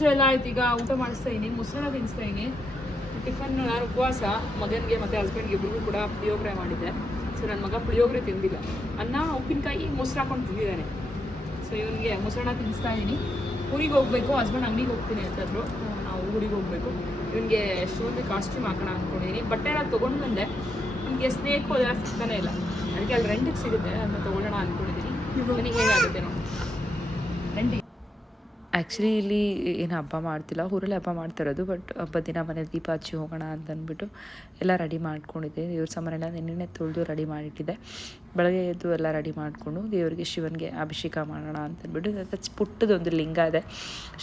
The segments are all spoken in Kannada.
ಪೂಜೆ ಎಲ್ಲ ಆಯ್ತು. ಈಗ ಊಟ ಮಾಡಿಸ್ತಾ ಇದ್ದೀನಿ, ಮೊಸರನ್ನ ತಿನ್ನಿಸ್ತಾ ಇದ್ದೀನಿ. ಟಿಫನ್ ನಾನು ಉಪವಾಸ, ಮಗನಿಗೆ ಮತ್ತು ಹಸ್ಬೆಂಡ್ಗೆ ಇಬ್ಬರಿಗೂ ಕೂಡ ಪುಳಿಯೋಗರೆ ಮಾಡಿದ್ದೆ. ಸೊ ನನ್ನ ಮಗ ಪುಳಿಯೋಗರೆ ತಿಂದಿಲ್ಲ, ಅನ್ನ ಉಪ್ಪಿನಕಾಯಿ ಮೊಸರು ಹಾಕೊಂಡು ತಿಂದಿದ್ದಾನೆ. ಸೊ ಇವನಿಗೆ ಮೊಸರನ್ನ ತಿನ್ನಿಸ್ತಾ ಇದ್ದೀನಿ. ಊರಿಗೆ ಹೋಗಬೇಕು, ಹಸ್ಬೆಂಡ್ ಅಂಗಡಿಗೆ ಹೋಗ್ತೀನಿ ಅಂತಂದರು. ನಾವು ಊರಿಗೆ ಹೋಗಬೇಕು. ಇವನಿಗೆ ಎಷ್ಟೊಂದು ಕಾಸ್ಟ್ಯೂಮ್ ಹಾಕೋಣ ಅಂದ್ಕೊಂಡಿದ್ದೀನಿ. ಬಟ್ಟೆ ಎಲ್ಲ ತೊಗೊಂಡು ಬಂದೆ, ನಿಮಗೆ ಸ್ನೇಕು ಅದೆಲ್ಲ ಸಿಗ್ತಾನೆ ಇಲ್ಲ. ಅದಕ್ಕೆ ಅಲ್ಲಿ ರೆಂಟಿಗೆ ಸಿಗುತ್ತೆ, ಅದನ್ನ ತೊಗೊಳ್ಳೋಣ ಅಂದ್ಕೊಂಡಿದ್ದೀನಿ. ನನಗೆ ಹೇಗಾಗುತ್ತೆ ನೋಡಿ ರೆಂಟಿಗೆ. ಆ್ಯಕ್ಚುಲಿ ಇಲ್ಲಿ ಏನು ಹಬ್ಬ ಮಾಡ್ತಿಲ್ಲ, ಊರಲ್ಲಿ ಹಬ್ಬ ಮಾಡ್ತಿರೋದು. ಬಟ್ ಹಬ್ಬದ ದಿನ ಮನೇಲಿ ದೀಪ ಹಚ್ಚಿ ಹೋಗೋಣ ಅಂತಂದ್ಬಿಟ್ಟು ಎಲ್ಲ ರೆಡಿ ಮಾಡ್ಕೊಂಡಿದ್ದೆ. ದೇವ್ರ ಸಾಮಾನೆಲ್ಲ ನೆನ್ನೆ ತೊಳೆದು ರೆಡಿ ಮಾಡಿಟ್ಟಿದ್ದೆ. ಬೆಳಗ್ಗೆ ಎದ್ದು ಎಲ್ಲ ರೆಡಿ ಮಾಡಿಕೊಂಡು ದೇವರಿಗೆ ಶಿವನಿಗೆ ಅಭಿಷೇಕ ಮಾಡೋಣ ಅಂತಂದ್ಬಿಟ್ಟು ಪುಟ್ಟದೊಂದು ಲಿಂಗ ಇದೆ.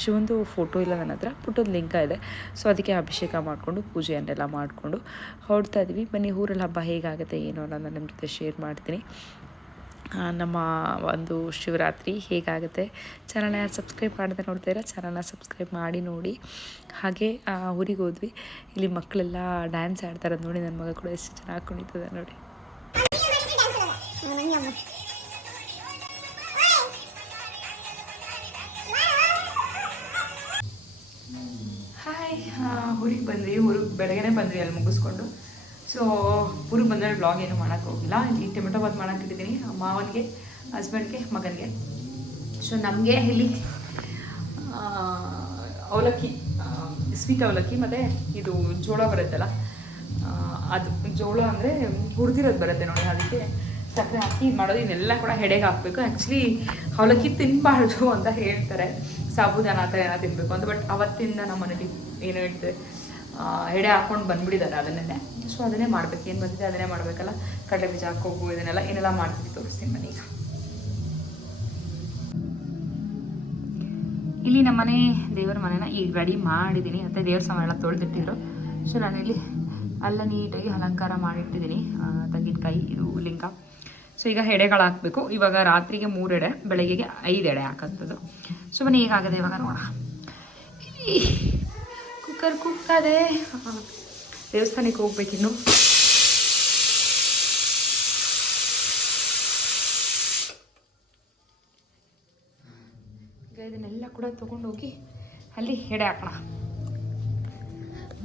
ಶಿವಂದು ಫೋಟೋ ಇಲ್ಲ ನನ್ನ ಹತ್ರ, ಪುಟ್ಟದ ಲಿಂಗ ಇದೆ. ಸೊ ಅದಕ್ಕೆ ಅಭಿಷೇಕ ಮಾಡಿಕೊಂಡು ಪೂಜೆಯನ್ನೆಲ್ಲ ಮಾಡಿಕೊಂಡು ಹೊರಡ್ತಾ ಇದ್ವಿ. ಬನ್ನಿ ಊರಲ್ಲಿ ಹಬ್ಬ ಹೇಗಾಗುತ್ತೆ ಏನು ಅನ್ನೋದನ್ನ ನಿಮ್ಮ ಜೊತೆ ಶೇರ್ ಮಾಡ್ತೀನಿ. ನಮ್ಮ ಒಂದು ಶಿವರಾತ್ರಿ ಹೇಗಾಗುತ್ತೆ. ಚಾನಲ್ನ ಯಾರು ಸಬ್ಸ್ಕ್ರೈಬ್ ಮಾಡದೆ ನೋಡ್ತಾಯಿಲ್ಲ, ಚಾನಲ್ನ ಸಬ್ಸ್ಕ್ರೈಬ್ ಮಾಡಿ ನೋಡಿ. ಹಾಗೆ ಊರಿಗೆ ಹೋದ್ವಿ. ಇಲ್ಲಿ ಮಕ್ಕಳೆಲ್ಲ ಡ್ಯಾನ್ಸ್ ಆಡ್ತಾರೆ ನೋಡಿ. ನನ್ನ ಮಗ ಕೂಡ ಎಷ್ಟು ಚೆನ್ನಾಗಿ ಕುಣಿತದೆ ನೋಡಿ. ಹಾಯ್, ಊರಿಗೆ ಬಂದ್ವಿ. ಊರಿಗೆ ಬೆಳಗ್ಗೆನೇ ಬಂದ್ವಿ, ಅಲ್ಲಿ ಮುಗಿಸ್ಕೊಂಡು. ಸೊ ಊರಿಗೆ ಬಂದರೆ ಬ್ಲಾಗ್ ಏನು ಮಾಡೋಕ್ಕೆ ಹೋಗಿಲ್ಲ. ಇಲ್ಲಿ ಟೊಮೆಟೊ ಬಾತ್ ಮಾಡೋಕ್ಕಿಟ್ಟಿದ್ದೀನಿ ಮಾವನಿಗೆ, ಹಸ್ಬೆಂಡ್ಗೆ, ಮಗನಿಗೆ. ಸೊ ನಮಗೆ ಇಲ್ಲಿ ಅವಲಕ್ಕಿ, ಸ್ವೀಟ್ ಅವಲಕ್ಕಿ ಮತ್ತು ಇದು ಜೋಳ ಬರುತ್ತಲ್ಲ, ಅದು ಜೋಳ ಅಂದರೆ ಹುರಿದಿರೋದು ಬರುತ್ತೆ ನೋಡಿ. ಅದಕ್ಕೆ ಸಕ್ಕರೆ ಹಾಕಿ ಇದು ಮಾಡೋದು. ಇದನ್ನೆಲ್ಲ ಕೂಡ ಹೆಡೆಗೆ ಹಾಕಬೇಕು. ಆ್ಯಕ್ಚುಲಿ ಅವಲಕ್ಕಿ ತಿನ್ನಬಾರ್ದು ಅಂತ ಹೇಳ್ತಾರೆ, ಸಾಬೂದಾನ ಆ ಥರ ಏನೋ ತಿನ್ನಬೇಕು ಅಂತ. ಬಟ್ ಅವತ್ತಿಂದ ನಮ್ಮ ಮನೇಲಿ ಏನು ಹೇಳ್ತಾರೆ, ಎಡೆ ಹಾಕ್ಕೊಂಡು ಬಂದುಬಿಟ್ಟಿದ್ದಾರೆ ಅದನ್ನೇ. ಸೊ ಅದನ್ನೇ ಮಾಡಬೇಕು, ಏನು ಬಂದಿದೆ ಅದನ್ನೇ ಮಾಡಬೇಕಲ್ಲ. ಕಡಲೆ ಬೀಜ ಹಾಕೋಗು ಇದನ್ನೆಲ್ಲ ಏನೆಲ್ಲ ಮಾಡ್ತೀವಿ ತೋರಿಸ್ತೀನಿ ಬನ್ನಿ. ಈಗ ಇಲ್ಲಿ ನಮ್ಮನೆ ದೇವರ ಮನೇನ ಈಗ ರೆಡಿ ಮಾಡಿದ್ದೀನಿ. ಮತ್ತು ದೇವ್ರ ಸಾಮಾನೆಲ್ಲ ತೊಳೆದಿಟ್ಟಿದ್ರು. ಸೊ ನಾನಿಲ್ಲಿ ಎಲ್ಲ ನೀಟಾಗಿ ಅಲಂಕಾರ ಮಾಡಿಟ್ಟಿದ್ದೀನಿ. ತೆಂಗಿನಕಾಯಿ, ಇದು ಲಿಂಗ. ಸೊ ಈಗ ಎಡೆಗಳು ಹಾಕಬೇಕು. ಇವಾಗ ರಾತ್ರಿಗೆ 3 ಎಡೆ, ಬೆಳಗ್ಗೆಗೆ 5 ಎಡೆ ಹಾಕೋದು. ಸೊ ಬನ್ನಿ ಹೇಗಾಗದೆ ಇವಾಗ ನೋಡ. ಕುಕ್ಕರ್ ಕುಕ್ಕದೆ, ದೇವಸ್ಥಾನಕ್ಕೆ ಹೋಗ್ಬೇಕಿನ್ನು. ಈಗ ಇದನ್ನೆಲ್ಲ ಕೂಡ ತೊಗೊಂಡೋಗಿ ಅಲ್ಲಿ ಎಡೆ ಹಾಕೋಣ.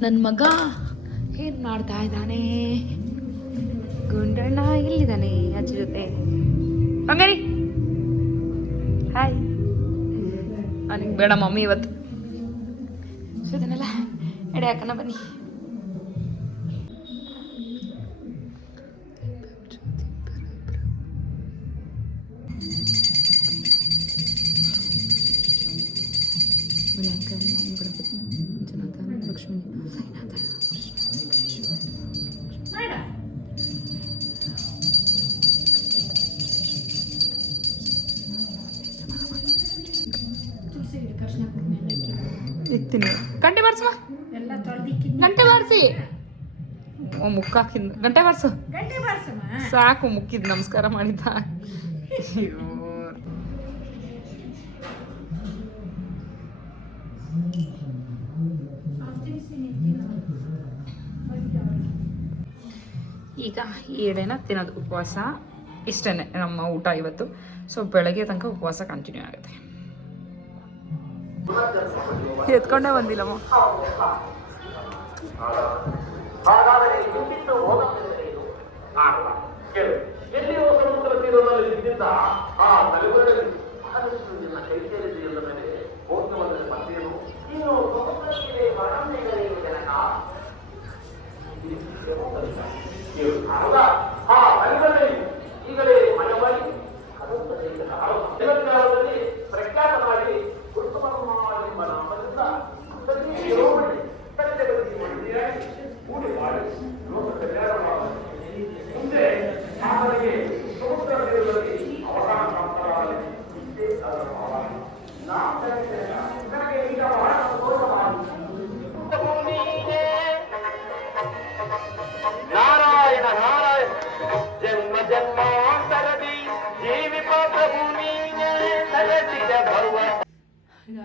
ನನ್ನ ಮಗ ಏನು ಮಾಡ್ತಾ ಇದ್ದಾನೆ? ಗುಂಡಣ್ಣ ಎಲ್ಲಿದ್ದಾನೆ? ಅಜ್ಜಿ ಜೊತೆ. ಬಂಗಾರಿ ಹಾಯ್. ನನಗೆ ಬೇಡ ಮಮ್ಮಿ ಇವತ್ತು. ಸೊ ಇದನ್ನೆಲ್ಲ ಎಡೆ ಹಾಕೋಣ ಬನ್ನಿ. ಲಕ್ಷ್ಮೀ ಇಕ್ತೀನಿ. ಗಂಟೆ ಬಾರಿಸುವ, ಗಂಟೆ ಬಾರಿಸಿ. ಮುಕ್ಕಾಕಿಂದ ಗಂಟೆ ಬಾರಿಸು ಸಾಕು. ಮುಕ್ಕಿದ್ ನಮಸ್ಕಾರ ಮಾಡಿದ್ದ. ಈಗ ಈ ಎಡೆನ ತಿನ್ನೋದು ಉಪವಾಸ. ಇಷ್ಟೇ ನಮ್ಮ ಊಟ ಇವತ್ತು. ಸೊ ಬೆಳಗ್ಗೆ ತನಕ ಉಪವಾಸ ಕಂಟಿನ್ಯೂ ಆಗುತ್ತೆ. ಎತ್ಕೊಂಡೇ ಬಂದಿಲ್ಲಮ್ಮ.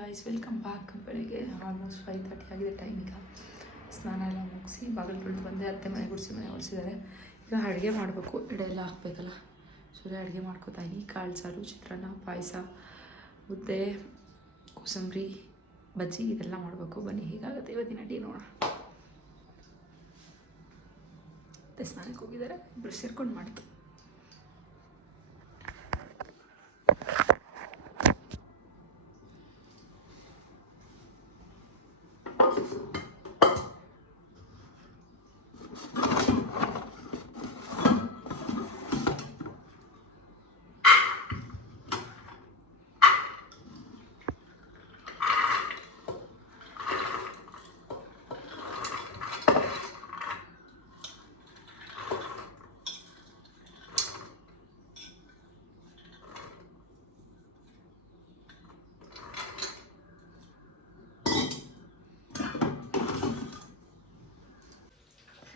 Guys welcome back. ಬೆಳಗ್ಗೆ ಆಲ್ಮೋಸ್ಟ್ 5:30 ಆಗಿದೆ ಟೈಮ್. ಈಗ ಸ್ನಾನ ಎಲ್ಲ ಮುಗಿಸಿ ಬಾಗಿಲು ತೊಳೆದು ಬಂದೆ. ಅತ್ತೆ ಮನೆ ಗುಡಿಸಿ ಮನೆ ಒರೆಸಿದ್ದಾರೆ. ಈಗ ಅಡುಗೆ ಮಾಡಬೇಕು, ಎಡೆ ಎಲ್ಲ ಹಾಕಬೇಕಲ್ಲ. ಸೊ ಅಡುಗೆ ಮಾಡ್ಕೊತಾ ಇದ್ದೀನಿ. ಕಾಳು ಸಾರು, ಚಿತ್ರಾನ್ನ, ಪಾಯಸ, ಮುದ್ದೆ, ಕೋಸಂಬರಿ, ಬಜ್ಜಿ ಇದೆಲ್ಲ ಮಾಡಬೇಕು. ಬನ್ನಿ ಹೀಗಾಗುತ್ತೆ ಇವತ್ತಿನ ಡೇ ನೋಡೋಣ. ಮತ್ತೆ ಸ್ನಾನಕ್ಕೆ ಹೋಗಿದ್ದಾರೆ, ಇಬ್ಬರು ಸೇರ್ಕೊಂಡು ಮಾಡ್ತು.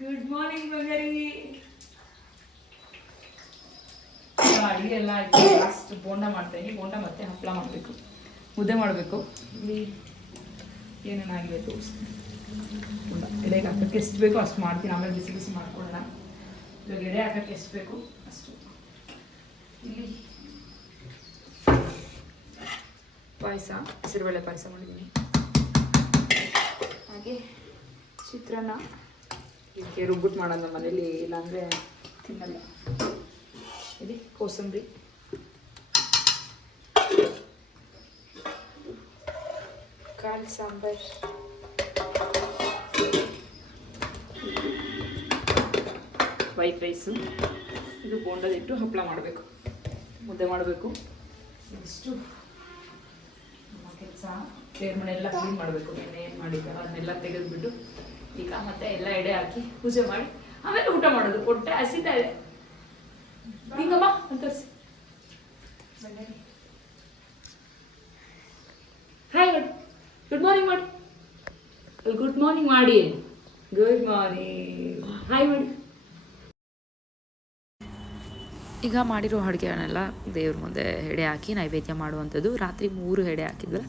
ಗುಡ್ ಮಾರ್ನಿಂಗ್ ಬಂಗಾರಿ. ಅಡುಗೆ ಎಲ್ಲ ಆಯ್ತು. ಲಾಸ್ಟ್ ಬೋಂಡ ಮಾಡ್ತೀನಿ. ಬೋಂಡ ಮತ್ತೆ ಹಪ್ಪಳ ಮಾಡಬೇಕು, ಮುದ್ದೆ ಮಾಡಬೇಕು. ಇಲ್ಲಿ ಏನೇನಾಗಿದೆ ತೋರಿಸ್ತೀನಿ. ಬೋಂಡ ಎಡೆಗೆ ಹಾಕೋಕ್ಕೆ ಎಷ್ಟು ಬೇಕೋ ಅಷ್ಟು ಮಾಡ್ತೀನಿ, ಆಮೇಲೆ ಬಿಸಿ ಬಿಸಿ ಮಾಡ್ಕೊಳ್ಳೋಣ. ಇವಾಗ ಎಡೆ ಹಾಕೋಕ್ಕೆ ಎಷ್ಟು ಬೇಕು ಅಷ್ಟು. ಇಲ್ಲಿ ಪಾಯಸ, ಹೆಸರುಬೇಳೆ ಪಾಯಸ ಮಾಡಿದ್ದೀನಿ. ಹಾಗೆ ಚಿತ್ರಾನ್ನ ಇದಕ್ಕೆ ರುಬ್ಬಿಟ್ಟು ಮಾಡೋದು ನಮ್ಮ ಮನೇಲಿ, ಇಲ್ಲಾಂದರೆ ತಿನ್ನಲ್ಲ. ಇದು ಕೋಸಂಬರಿ, ಕಾಳು ಸಾಂಬಾರ್, ವೈಟ್ ರೈಸು, ಇದು ಬೋಂಡದಿಟ್ಟು ಹಪ್ಪಳ ಮಾಡಬೇಕು, ಮುದ್ದೆ ಮಾಡಬೇಕು. ಇಷ್ಟು ನಮ್ಮ ಕೆಲಸ. ಬೇರೆ ಮನೆಯೆಲ್ಲ ಕ್ಲೀನ್ ಮಾಡಬೇಕು. ಏನು ಮಾಡಿದ್ದಾರೆ ಅದನ್ನೆಲ್ಲ ತೆಗೆದುಬಿಟ್ಟು ಈಗ ಮತ್ತೆ ಎಲ್ಲ ಎಡೆ ಹಾಕಿ ಪೂಜೆ ಮಾಡಿ ಆಮೇಲೆ ಊಟ ಮಾಡೋದು. ಹೊಟ್ಟೆ ಹಸಿತಾ ಇದೆ. ಹಿಂಗಮ್ಮ ಅಂತ ಹಾಯ್ ಮಾಡಿ, ಗುಡ್ ಮಾರ್ನಿಂಗ್ ಮಾಡಿ, ಗುಡ್ ಮಾರ್ನಿಂಗ್ ಮಾಡಿ, ಗುಡ್ ಮಾರ್ನಿಂಗ್ ಹಾಯ್ ಮಾಡಿ. ಈಗ ಮಾಡಿರೋ ಅಡುಗೆನೆಲ್ಲ ದೇವ್ರ ಮುಂದೆ ಎಡೆ ಹಾಕಿ ನೈವೇದ್ಯ ಮಾಡುವಂಥದ್ದು. ರಾತ್ರಿ 3 ಎಡೆ ಹಾಕಿದ್ರೆ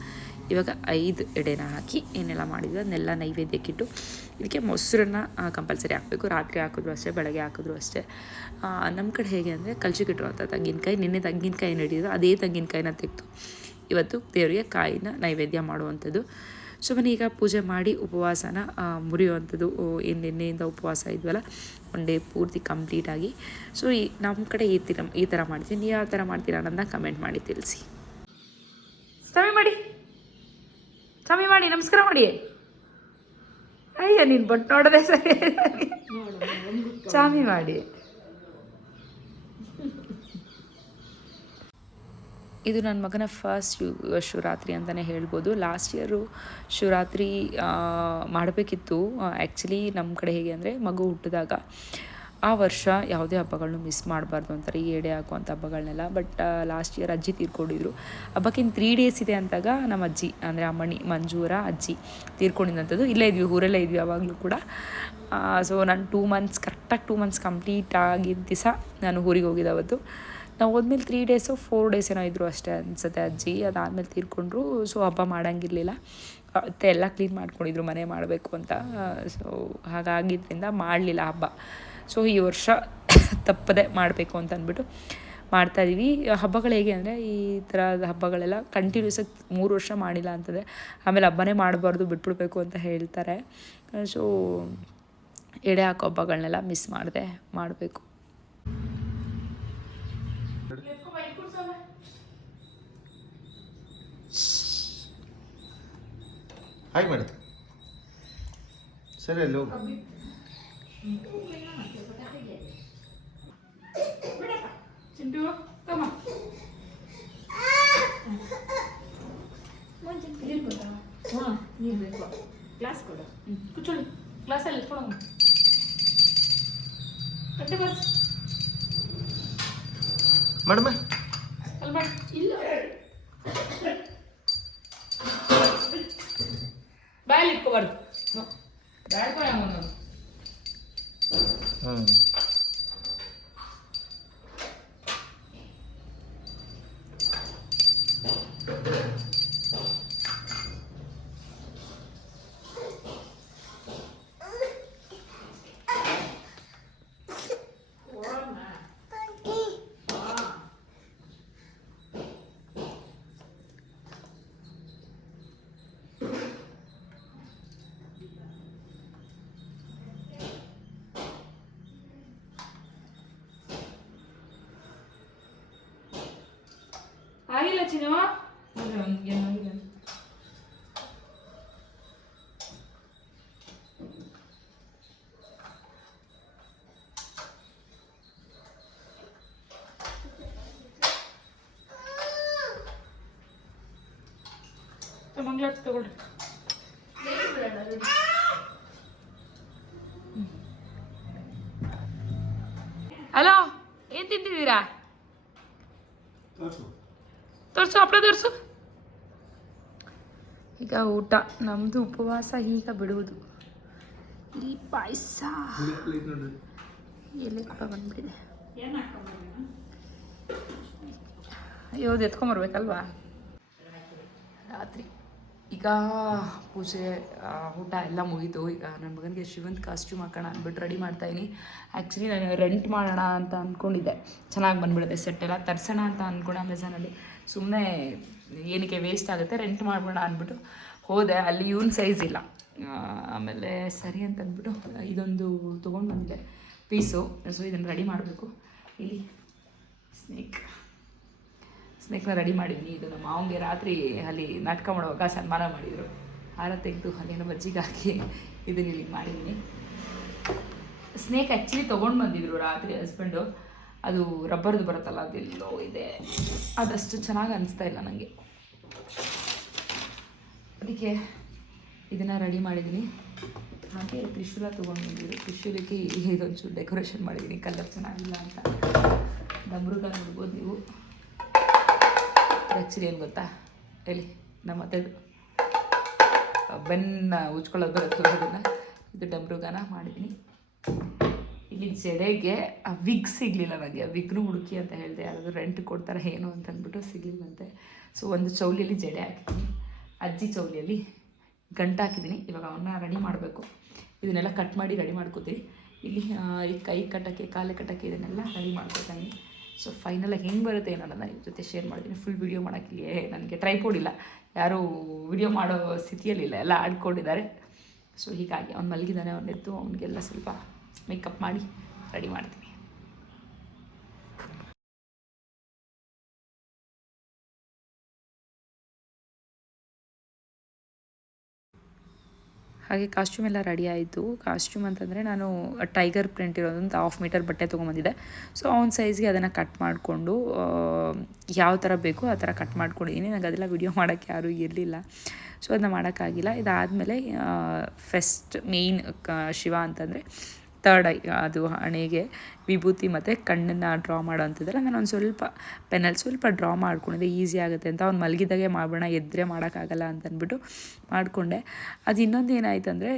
ಇವಾಗ 5 ಎಡೆನ ಹಾಕಿ ಏನೆಲ್ಲ ಮಾಡಿದ್ವಿ ಅದನ್ನೆಲ್ಲ ನೈವೇದ್ಯಕ್ಕಿಟ್ಟು. ಇದಕ್ಕೆ ಮೊಸರನ್ನ ಕಂಪಲ್ಸರಿ ಹಾಕಬೇಕು. ರಾತ್ರಿ ಹಾಕಿದ್ರು ಅಷ್ಟೇ, ಬೆಳಗ್ಗೆ ಹಾಕಿದ್ರು ಅಷ್ಟೇ. ನಮ್ಮ ಕಡೆ ಹೇಗೆ ಅಂದರೆ ಕಲ್ಚಿಗಿಟ್ಟಿರುವಂಥ ತೆಂಗಿನಕಾಯಿ, ನಿನ್ನೆ ತೆಂಗಿನಕಾಯಿ ನಡೆಯೋದು, ಅದೇ ತೆಂಗಿನಕಾಯಿನ ತೆಗೆದು ಇವತ್ತು ದೇವರಿಗೆ ಕಾಯಿನ ನೈವೇದ್ಯ ಮಾಡುವಂಥದ್ದು. ಸೊ ಬನ್ನಿ ಈಗ ಪೂಜೆ ಮಾಡಿ ಉಪವಾಸನ ಮುರಿಯುವಂಥದ್ದು. ನಿನ್ನೆಯಿಂದ ಉಪವಾಸ ಇದ್ವಲ್ಲ, ಒನ್ ಡೇ ಪೂರ್ತಿ ಕಂಪ್ಲೀಟಾಗಿ. ಸೊ ನಮ್ಮ ಕಡೆ ಈ ಥರ ಮಾಡ್ತೀನಿ. ನೀವು ಯಾವ ಥರ ಮಾಡ್ತೀರಾ ಅನ್ನೋದನ್ನ ಕಮೆಂಟ್ ಮಾಡಿ ತಿಳಿಸಿ. ಸ್ವಾಮಿ ಮಾಡಿ ನಮಸ್ಕಾರ ಮಾಡಿ. ಅಯ್ಯ ನೀನು ಬಟ್ ನೋಡದೆ ಸರಿ. ಸ್ವಾಮಿ ಮಾಡಿ. ಇದು ನನ್ನ ಮಗನ ಫಸ್ಟ್ ಶಿವರಾತ್ರಿ ಅಂತಲೇ ಹೇಳ್ಬೋದು. ಲಾಸ್ಟ್ ಇಯರು ಶಿವರಾತ್ರಿ ಮಾಡಬೇಕಿತ್ತು. ಆ್ಯಕ್ಚುಲಿ ನಮ್ಮ ಕಡೆ ಹೇಗೆ ಅಂದರೆ ಮಗು ಹುಟ್ಟಿದಾಗ ಆ ವರ್ಷ ಯಾವುದೇ ಹಬ್ಬಗಳನ್ನೂ ಮಿಸ್ ಮಾಡಬಾರ್ದು ಅಂತಾರೆ, ಈ ಎಡೆ ಹಾಕುವಂಥ ಹಬ್ಬಗಳನ್ನೆಲ್ಲ. ಬಟ್ ಲಾಸ್ಟ್ ಇಯರ್ ಅಜ್ಜಿ ತೀರ್ಕೊಂಡಿದ್ರು. ಹಬ್ಬಕ್ಕಿಂತ 3 ಡೇಸ್ ಇದೆ ಅಂತಾಗ ನಮ್ಮ ಅಜ್ಜಿ ಅಂದರೆ ಅಮ್ಮಣ್ಣಿ ಮಂಜೂರ ಅಜ್ಜಿ ತೀರ್ಕೊಂಡಿದ್ದಂಥದ್ದು. ಇಲ್ಲೇ ಇದ್ವಿ, ಊರಲ್ಲೇ ಇದ್ವಿ ಯಾವಾಗಲೂ ಕೂಡ. ಸೊ ನಾನು 2 ಮಂತ್ಸ್ ಕರೆಕ್ಟಾಗಿ 2 ಮಂತ್ಸ್ ಕಂಪ್ಲೀಟ್ ಆಗಿದ್ದ ದಿವಸ ನಾನು ಊರಿಗೆ ಹೋಗಿದ್ದೆ. ಅವತ್ತು ನಾವು ಹೋದ್ಮೇಲೆ 3 ಡೇಸು 4 ಡೇಸ್ ಏನೋ ಇದ್ದರು ಅಷ್ಟೇ ಅನಿಸುತ್ತೆ ಅಜ್ಜಿ. ಅದಾದಮೇಲೆ ತೀರ್ಕೊಂಡ್ರು. ಸೊ ಹಬ್ಬ ಮಾಡೋಂಗಿರಲಿಲ್ಲ. ಮತ್ತೆ ಎಲ್ಲ ಕ್ಲೀನ್ ಮಾಡ್ಕೊಂಡಿದ್ರು ಮನೆ ಮಾಡಬೇಕು ಅಂತ. ಸೊ ಹಾಗಾಗಿದ್ದರಿಂದ ಮಾಡಲಿಲ್ಲ ಹಬ್ಬ. ಸೊ ಈ ವರ್ಷ ತಪ್ಪದೆ ಮಾಡಬೇಕು ಅಂತ ಅಂದ್ಬಿಟ್ಟು ಮಾಡ್ತಾಯಿದ್ದೀವಿ. ಹಬ್ಬಗಳು ಹೇಗೆ ಅಂದರೆ ಈ ಥರದ ಹಬ್ಬಗಳೆಲ್ಲ ಕಂಟಿನ್ಯೂಸಾಗಿ 3 ವರ್ಷ ಮಾಡಿಲ್ಲ ಅಂತಂದರೆ ಆಮೇಲೆ ಹಬ್ಬನೇ ಮಾಡಬಾರ್ದು, ಬಿಟ್ಬಿಡ್ಬೇಕು ಅಂತ ಹೇಳ್ತಾರೆ. ಸೊ ಎಡೆ ಹಾಕೋ ಹಬ್ಬಗಳನ್ನೆಲ್ಲ ಮಿಸ್ ಮಾಡಿದೆ, ಮಾಡಬೇಕು. ಹಾಯ್ ಮಾಡಿ ಸರಿ ಅಲ್ಲೋ. ಚಿಂಟು ತಮ್ಮ ನೀರು ಕೊಡ. ಹಾಂ ನೀರು ಬೇಕು. ಗ್ಲಾಸ್ ಕೊಡ. ಕೂತ್ಕೊಳ್ಳಿ, ಗ್ಲಾಸಲ್ಲಿ ಎತ್ಕೊಳ್ಳೋಣ. ಕಟ್ಟಿ ಬರ್ಸ್ ಮೇಡಮ್ ಅಲ್ಲಿ ಮಾಡಿ. ಇಲ್ಲ ಬಾಯಲ್ಲಿ ಇಟ್ಕೋಬಾರ್ದು. ಬ್ಯಾಡ್ಕೊ ಒಂದು. ಆಗಿಲ್ಲ ಚಿನ್ನು ಏನಾಗಿದೆ ಮಂಗ್ಲಾಟ್ ತಗೊಳ್ರಿ. ಹಲೋ, ಏನ್ ತಿಂತಿದ್ದೀರಾ? ತೋರ್ಸು ಹಪ್ಪಳ ತೋರ್ಸು. ಈಗ ಊಟ ನಮ್ದು ಉಪವಾಸ ಈಗ ಬಿಡುವುದು. ಇಲ್ಲಿ ಪಾಯಸ ಎಲೆ ಕೂಡ ಬಂದ್ಬಿಟ್ಟಿದೆ. ಅಯ್ಯೋ ಎತ್ಕೊಂಬರ್ಬೇಕಲ್ವಾ ರಾತ್ರಿ. ಈಗ ಪೂಜೆ ಊಟ ಎಲ್ಲ ಮುಗೀತು. ಈಗ ನನ್ನ ಮಗನಿಗೆ ಶಿವಂತ್ ಕಾಸ್ಟ್ಯೂಮ್ ಹಾಕೋಣ ಅಂದ್ಬಿಟ್ಟು ರೆಡಿ ಮಾಡ್ತಾಯಿದ್ದೀನಿ. ಆ್ಯಕ್ಚುಲಿ ನಾನು ರೆಂಟ್ ಮಾಡೋಣ ಅಂತ ಅಂದ್ಕೊಂಡಿದ್ದೆ, ಚೆನ್ನಾಗಿ ಬಂದುಬಿಡುತ್ತೆ ಸೆಟ್ ಎಲ್ಲ. ತರಿಸೋಣ ಅಂತ ಅಂದ್ಕೊಂಡು ಅಮೆಝಾನಲ್ಲಿ, ಸುಮ್ಮನೆ ಏನಕ್ಕೆ ವೇಸ್ಟ್ ಆಗುತ್ತೆ, ರೆಂಟ್ ಮಾಡೋಣ ಅಂದ್ಬಿಟ್ಟು ಹೋದೆ. ಅಲ್ಲಿ ಇವನ್ ಸೈಜ್ ಇಲ್ಲ. ಆಮೇಲೆ ಸರಿ ಅಂತ ಅಂದ್ಬಿಟ್ಟು ಇದೊಂದು ತೊಗೊಂಡು ಬಂದಿದೆ ಪೀಸು. ಸೊ ಇದನ್ನು ರೆಡಿ ಮಾಡಬೇಕು. ಇಲ್ಲಿ ಸ್ನೇಕ್ನ ರೆಡಿ ಮಾಡಿದ್ದೀನಿ. ಇದು ನಮ್ಮ ಮಾವಂಗೆ ರಾತ್ರಿ ಅಲ್ಲಿ ನಾಟಕ ಮಾಡುವಾಗ ಸನ್ಮಾನ ಮಾಡಿದರು. ಹಾರ ತೆಗೆದು ಅಲ್ಲಿನ ಬಜ್ಜಿಗೆ ಹಾಕಿ ಇದನ್ನು ಇಲ್ಲಿ ಮಾಡಿದ್ದೀನಿ. ಸ್ನೇಕ್ ಆ್ಯಕ್ಚುಲಿ ತೊಗೊಂಡು ಬಂದಿದ್ರು ರಾತ್ರಿ ಹಸ್ಬೆಂಡು. ಅದು ರಬ್ಬರ್ದು ಬರುತ್ತಲ್ಲ, ಅದೆಲ್ಲೋ ಇದೆ, ಅದಷ್ಟು ಚೆನ್ನಾಗಿ ಅನಿಸ್ತಾ ಇಲ್ಲ ನನಗೆ. ಅದಕ್ಕೆ ಇದನ್ನು ರೆಡಿ ಮಾಡಿದ್ದೀನಿ. ಹಾಗೆ ತ್ರಿಶೂಲ ತೊಗೊಂಡು ಬಂದಿದ್ರು. ತ್ರಿಶೂಲಕ್ಕೆ ಇದೊಂಚೂರು ಡೆಕೋರೇಷನ್ ಮಾಡಿದ್ದೀನಿ, ಕಲರ್ ಚೆನ್ನಾಗಿಲ್ಲ ಅಂತ. ಡಮ್ರುಗ ನೋಡ್ಬೋದು ನೀವು. ಆ್ಯಕ್ಚುಲಿ ಏನು ಗೊತ್ತಾ, ಎಲ್ಲಿ ನಮ್ಮ ಅತ್ತೆದು ಬೆನ್ನ ಉಜ್ಕೊಳ್ಳೋದು ಬರುತ್ತೆ ಅದನ್ನು. ಇದು ಡಮ್ರುಗಾನ ಮಾಡಿದ್ದೀನಿ. ಇಲ್ಲಿ ಜಡೆಗೆ ಆ ವಿಗ್ ಸಿಗಲಿಲ್ಲ ನನಗೆ. ಆ ವಿಗ್ನು ಹುಡುಕಿ ಅಂತ ಹೇಳಿದೆ, ಯಾರಾದರೂ ರೆಂಟ್ ಕೊಡ್ತಾರೆ ಏನು ಅಂತ ಅಂದ್ಬಿಟ್ಟು ಸಿಗಲಿಲ್ಲಂತೆ. ಸೊ ಒಂದು ಚೌಲಿಯಲ್ಲಿ ಜಡೆ ಹಾಕಿದ್ದೀನಿ, ಅಜ್ಜಿ ಚೌಲಿಯಲ್ಲಿ ಗಂಟು ಹಾಕಿದ್ದೀನಿ. ಇವಾಗ ಅವನ್ನ ರೆಡಿ ಮಾಡಬೇಕು. ಇದನ್ನೆಲ್ಲ ಕಟ್ ಮಾಡಿ ರೆಡಿ ಮಾಡ್ಕೋತೀನಿ. ಇಲ್ಲಿ ಈ ಕೈ ಕಟ್ಟೋಕ್ಕೆ, ಕಾಲು ಕಟ್ಟೋಕ್ಕೆ ಇದನ್ನೆಲ್ಲ ರೆಡಿ ಮಾಡ್ಕೊತಾನೆ. ಸೊ ಫೈನಲಾಗಿ ಹೆಂಗೆ ಬರುತ್ತೆ ಏನೋ ನಾನು ನಿಮ್ಮ ಜೊತೆ ಶೇರ್ ಮಾಡ್ತೀನಿ. ಫುಲ್ ವೀಡಿಯೋ ಮಾಡೋಕ್ಕೆ ನನಗೆ ಟ್ರೈಪೋಡ್ ಇಲ್ಲ, ಯಾರೂ ವಿಡಿಯೋ ಮಾಡೋ ಸ್ಥಿತಿಯಲ್ಲಿಲ್ಲ, ಎಲ್ಲ ಆಡ್ಕೊಂಡಿದ್ದಾರೆ. ಸೊ ಹೀಗಾಗಿ ಅವ್ನು ಮಲಗಿದ್ದಾನೆ. ಅವನ್ನೆತ್ತು ಅವನಿಗೆಲ್ಲ ಸ್ವಲ್ಪ ಮೇಕಪ್ ಮಾಡಿ ರೆಡಿ ಮಾಡ್ತೀನಿ. ಹಾಗೆ ಕಾಸ್ಟ್ಯೂಮ್ ಎಲ್ಲ ರೆಡಿ ಆಯಿತು. ಕಾಸ್ಟ್ಯೂಮ್ ಅಂತಂದರೆ ನಾನು ಟೈಗರ್ ಪ್ರಿಂಟ್ ಇರೋದಂತ 1/2 ಮೀಟರ್ ಬಟ್ಟೆ ತೊಗೊಂಬಂದಿದ್ದೆ. ಸೊ ಅವ್ನ ಸೈಜ್ಗೆ ಅದನ್ನು ಕಟ್ ಮಾಡಿಕೊಂಡು ಯಾವ ಥರ ಬೇಕೋ ಆ ಥರ ಕಟ್ ಮಾಡ್ಕೊಂಡಿದ್ದೀನಿ. ನನಗೆ ಅದೆಲ್ಲ ವಿಡಿಯೋ ಮಾಡೋಕ್ಕೆ ಯಾರೂ ಇರಲಿಲ್ಲ, ಸೊ ಅದನ್ನ ಮಾಡೋಕ್ಕಾಗಿಲ್ಲ. ಇದಾದಮೇಲೆ ಫಸ್ಟ್ ಮೇಯ್ನ್ ಶಿವ ಅಂತಂದರೆ ಥರ್ಡ್ ಐ, ಅದು ಹಣೆಗೆ ವಿಭೂತಿ ಮತ್ತು ಕಣ್ಣನ್ನು ಡ್ರಾ ಮಾಡೋ ಅಂತಿದ್ದಲ್ಲ. ನಾನು ಒಂದು ಸ್ವಲ್ಪ ಪೆನ್ನಲ್ಲಿ ಸ್ವಲ್ಪ ಡ್ರಾ ಮಾಡ್ಕೊಂಡಿದ್ದೆ, ಈಸಿ ಆಗುತ್ತೆ ಅಂತ. ಅವ್ನು ಮಲಗಿದಾಗೆ ಮಾಡೋಣ, ಎದ್ದರೆ ಮಾಡೋಕ್ಕಾಗಲ್ಲ ಅಂತಂದ್ಬಿಟ್ಟು ಮಾಡಿಕೊಂಡೆ. ಅದು ಇನ್ನೊಂದು ಏನಾಯ್ತು ಅಂದರೆ,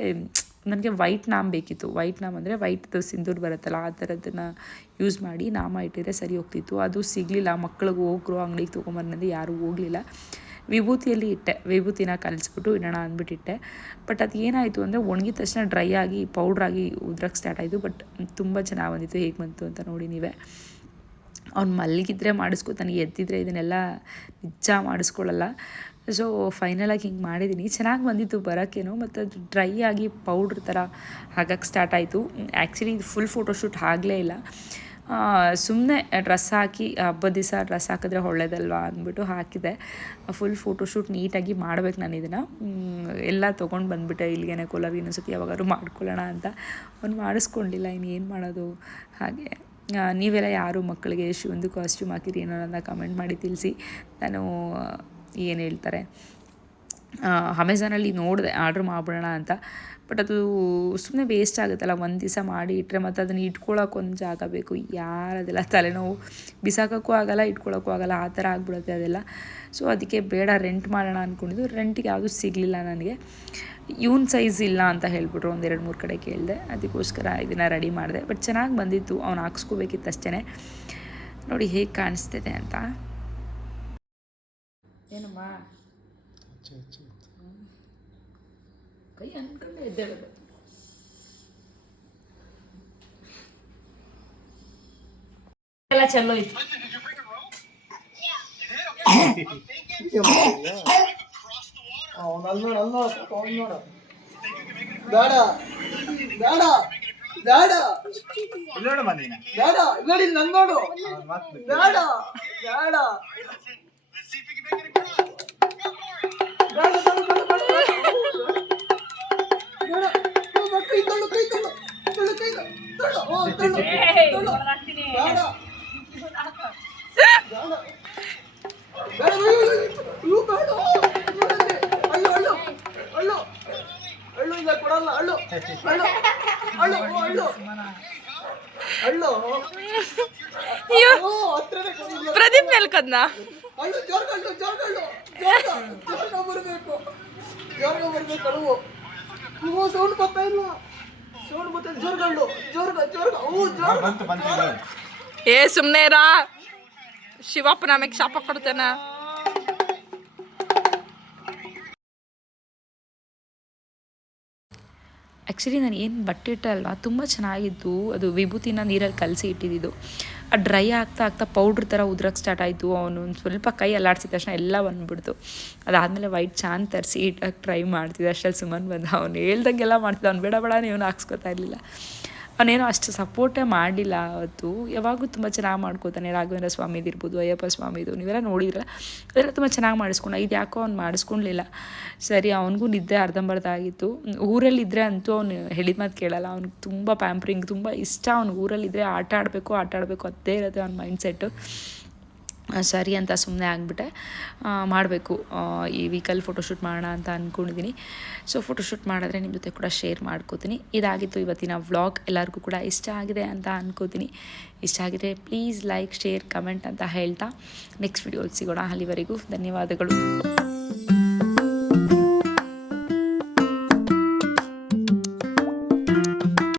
ನನಗೆ ವೈಟ್ ನಾಮ್ ಬೇಕಿತ್ತು. ವೈಟ್ ನಾಮ್ ಅಂದರೆ ವೈಟ್ದು ಸಿಂಧೂರು ಬರುತ್ತಲ್ಲ, ಆ ಥರದನ್ನು ಯೂಸ್ ಮಾಡಿ ನಾಮ ಇಟ್ಟಿದ್ರೆ ಸರಿ ಹೋಗ್ತಿತ್ತು. ಅದು ಸಿಗಲಿಲ್ಲ. ಮಕ್ಳಿಗೆ ಹೋಗ್ರು ಅಂಗಡಿಗೆ ತೊಗೊಂಬರ್ನಂದು ಯಾರೂ ಹೋಗಲಿಲ್ಲ. ವಿಭೂತಿಯಲ್ಲಿ ಇಟ್ಟೆ, ವಿಭೂತಿನ ಕಲಿಸ್ಬಿಟ್ಟು ಇಡೋಣ ಅಂದ್ಬಿಟ್ಟಿಟ್ಟೆ. ಬಟ್ ಅದು ಏನಾಯಿತು ಅಂದರೆ ಒಣಗಿದ ತಕ್ಷಣ ಡ್ರೈ ಆಗಿ ಪೌಡ್ರಾಗಿ ಉದ್ರಕ್ಕೆ ಸ್ಟಾರ್ಟ್ ಆಯಿತು. ಬಟ್ ತುಂಬ ಚೆನ್ನಾಗಿ ಬಂದಿತ್ತು. ಹೇಗೆ ಬಂತು ಅಂತ ನೋಡಿ ನೀವೇ. ಅವ್ನು ಮಲಗಿದ್ರೆ ಮಾಡಿಸ್ಕೊತಾನೆ, ಎದ್ದಿದ್ರೆ ಇದನ್ನೆಲ್ಲ ನಿಜ ಮಾಡಿಸ್ಕೊಳ್ಳಲ್ಲ. ಸೊ ಫೈನಲಾಗಿ ಹಿಂಗೆ ಮಾಡಿದ್ದೀನಿ. ಚೆನ್ನಾಗಿ ಬಂದಿತ್ತು ಬರೋಕ್ಕೇನು, ಮತ್ತು ಅದು ಡ್ರೈ ಆಗಿ ಪೌಡ್ರ್ ಥರ ಹಾಕಕ್ಕೆ ಸ್ಟಾರ್ಟ್ ಆಯಿತು. ಆ್ಯಕ್ಚುಲಿ ಇದು ಫುಲ್ ಫೋಟೋಶೂಟ್ ಆಗಲೇ ಇಲ್ಲ, ಸುಮ್ಮನೆ ಡ್ರೆಸ್ ಹಾಕಿ ಹಬ್ಬದ ದಿವಸ ಡ್ರೆಸ್ ಹಾಕಿದ್ರೆ ಒಳ್ಳೇದಲ್ವಾ ಅಂದ್ಬಿಟ್ಟು ಹಾಕಿದೆ. ಫುಲ್ ಫೋಟೋಶೂಟ್ ನೀಟಾಗಿ ಮಾಡ್ಬೇಕು ನಾನು ಇದನ್ನು. ಎಲ್ಲ ತೊಗೊಂಡು ಬಂದುಬಿಟ್ಟೆ ಇಲ್ಲಿಗೆ ಕೋಲಾರಿಗೆ. ಇನ್ನೊಂದ್ಸತಿ ಯಾವಾಗಾದ್ರೂ ಮಾಡ್ಕೊಳ್ಳೋಣ ಅಂತ. ಅವ್ನು ಮಾಡಿಸ್ಕೊಂಡಿಲ್ಲ, ಇನ್ನೇನು ಮಾಡೋದು. ಹಾಗೆ ನೀವೆಲ್ಲ ಯಾರು ಮಕ್ಕಳಿಗೆ ಒಂದು ಕಾಸ್ಟ್ಯೂಮ್ ಹಾಕಿರಿ ಏನೋ ಅಂತ ಕಮೆಂಟ್ ಮಾಡಿ ತಿಳಿಸಿ. ನಾನು ಏನು ಹೇಳ್ತಾರೆ, ಅಮೆಝಾನಲ್ಲಿ ನೋಡಿದೆ ಆರ್ಡ್ರ್ ಮಾಡಿಬಿಡೋಣ ಅಂತ. ಬಟ್ ಅದು ಸುಮ್ಮನೆ ವೇಸ್ಟ್ ಆಗುತ್ತಲ್ಲ, ಒಂದು ದಿವಸ ಮಾಡಿ ಇಟ್ಟರೆ ಮತ್ತು ಅದನ್ನು ಇಟ್ಕೊಳ್ಳೋಕೆ ಒಂದು ಜಾಗ ಬೇಕು. ಯಾರದೆಲ್ಲ ತಲೆನೋವು, ಬಿಸಾಕೋಕ್ಕೂ ಆಗಲ್ಲ, ಇಟ್ಕೊಳ್ಳೋಕ್ಕೂ ಆಗಲ್ಲ, ಆ ಥರ ಆಗಿಬಿಡುತ್ತೆ ಅದೆಲ್ಲ. ಸೊ ಅದಕ್ಕೆ ಬೇಡ, ರೆಂಟ್ ಮಾಡೋಣ ಅಂದ್ಕೊಂಡಿದ್ದು. ರೆಂಟಿಗೆ ಯಾವುದೂ ಸಿಗಲಿಲ್ಲ ನನಗೆ. ಇವನ್ ಸೈಜ್ ಇಲ್ಲ ಅಂತ ಹೇಳ್ಬಿಟ್ರು. 1-2-3 ಕಡೆ ಕೇಳಿದೆ, ಅದಕ್ಕೋಸ್ಕರ ಇದನ್ನು ರೆಡಿ ಮಾಡಿದೆ. ಬಟ್ ಚೆನ್ನಾಗಿ ಬಂದಿತ್ತು. ಅವ್ನು ಹಾಕ್ಸ್ಕೋಬೇಕಿತ್ತು ಅಷ್ಟೇ. ನೋಡಿ ಹೇಗೆ ಕಾಣಿಸ್ತಿದೆ ಅಂತ. ಏನಮ್ಮ ಕೈ ಅನ್ಕೊಂಡೆ ಎದ್ದೇಳೋದು. ಎಲ್ಲ ಚಲೋ ಇತ್ತು. ನೋಡಿ ಪ್ರದೀಪ್ ಮೇಲ್ಕದ್ನ ಏ ಸುಮ್ನೆ ರಾ ಶಿವಪ್ಪ ನಮಗೆ ಶಾಪ ಕೊಡ್ತೇನ. ಆ್ಯಕ್ಚುಲಿ ನಾನು ಏನು ಬಟ್ಟೆ ಇಟ್ಟೆ ಅಲ್ವಾ ತುಂಬ ಚೆನ್ನಾಗಿತ್ತು. ಅದು ವಿಭೂತಿನ ನೀರಲ್ಲಿ ಕಲಸಿ ಇಟ್ಟಿದ್ದು. ಅದು ಡ್ರೈ ಆಗ್ತಾ ಆಗ್ತಾ ಪೌಡ್ರ್ ಥರ ಉದ್ರಕ್ಕೆ ಸ್ಟಾರ್ಟ್ ಆಯಿತು. ಅವನು ಒಂದು ಸ್ವಲ್ಪ ಕೈ ಅಲ್ಲಾಡ್ಸಿದ ತಕ್ಷಣ ಎಲ್ಲ ಬಂದುಬಿಡ್ತು. ಅದಾದಮೇಲೆ ವೈಟ್ ಚಾನ್ ತರಿಸಿ ಇಟ್ಟಕ್ಕೆ ಟ್ರೈ ಮಾಡ್ತಿದ್ದೆ. ಅಷ್ಟರಲ್ಲಿ ಸುಮ್ಮನೆ ಬಂದ. ಅವ್ನು ಹೇಳ್ದಂಗೆಲ್ಲ ಮಾಡ್ತಿದ್ದ. ಅವ್ನು ಬೇಡ ಬೇಡ ನೀವು ಹಾಕ್ಸ್ಕೊತಾ ಇರಲಿಲ್ಲ. ಅವನೇನೋ ಅಷ್ಟು ಸಪೋರ್ಟೇ ಮಾಡಲಿಲ್ಲ ಅವತ್ತು. ಯಾವಾಗೂ ತುಂಬ ಚೆನ್ನಾಗಿ ಮಾಡ್ಕೋತಾನೆ. ರಾಘವೇಂದ್ರ ಸ್ವಾಮಿದಿರ್ಬೋದು, ಅಯ್ಯಪ್ಪ ಸ್ವಾಮಿದು ನೀವೆಲ್ಲ ನೋಡಿದ್ರಲ್ಲ, ಅದೆಲ್ಲ ತುಂಬ ಚೆನ್ನಾಗಿ ಮಾಡಿಸ್ಕೊಂಡು. ಇದು ಯಾಕೋ ಅವ್ನು ಮಾಡಿಸ್ಕೊಳ್ಲಿಲ್ಲ. ಸರಿ, ಅವನಿಗೂ ನಿದ್ದೆ ಅರ್ಧಂಬರ್ಧ ಆಗಿತ್ತು. ಊರಲ್ಲಿದ್ದರೆ ಅಂತೂ ಅವ್ನು ಹೇಳಿದ ಮಾತು ಕೇಳಲ್ಲ. ಅವ್ನಿಗೆ ತುಂಬ ಪ್ಯಾಂಪ್ರಿಂಗ್, ತುಂಬ ಇಷ್ಟ. ಅವ್ನು ಊರಲ್ಲಿದ್ದರೆ ಆಟ ಆಡಬೇಕು ಅದೇ ಇರುತ್ತೆ ಅವ್ನ ಮೈಂಡ್ಸೆಟ್ಟು. ಸರಿ ಅಂತ ಸುಮ್ಮನೆ ಆಗಿಬಿಟ್ಟೆ. ಮಾಡಬೇಕು ಈ ವೀಕಲ್ಲಿ ಫೋಟೋಶೂಟ್ ಮಾಡೋಣ ಅಂತ ಅಂದ್ಕೊಂಡಿದ್ದೀನಿ. ಸೊ ಫೋಟೋಶೂಟ್ ಮಾಡಿದ್ರೆ ನಿಮ್ಮ ಜೊತೆ ಕೂಡ ಶೇರ್ ಮಾಡ್ಕೋತೀನಿ. ಇದಾಗಿತ್ತು ಇವತ್ತಿನ ವ್ಲಾಗ್. ಎಲ್ಲರಿಗೂ ಕೂಡ ಇಷ್ಟ ಆಗಿದೆ ಅಂತ ಅಂದ್ಕೋತೀನಿ. ಇಷ್ಟ ಆಗಿದೆ ಪ್ಲೀಸ್ ಲೈಕ್, ಶೇರ್, ಕಮೆಂಟ್ ಅಂತ ಹೇಳ್ತಾ ನೆಕ್ಸ್ಟ್ ವಿಡಿಯೋಲಿ ಸಿಗೋಣ. ಅಲ್ಲಿವರೆಗೂ ಧನ್ಯವಾದಗಳು.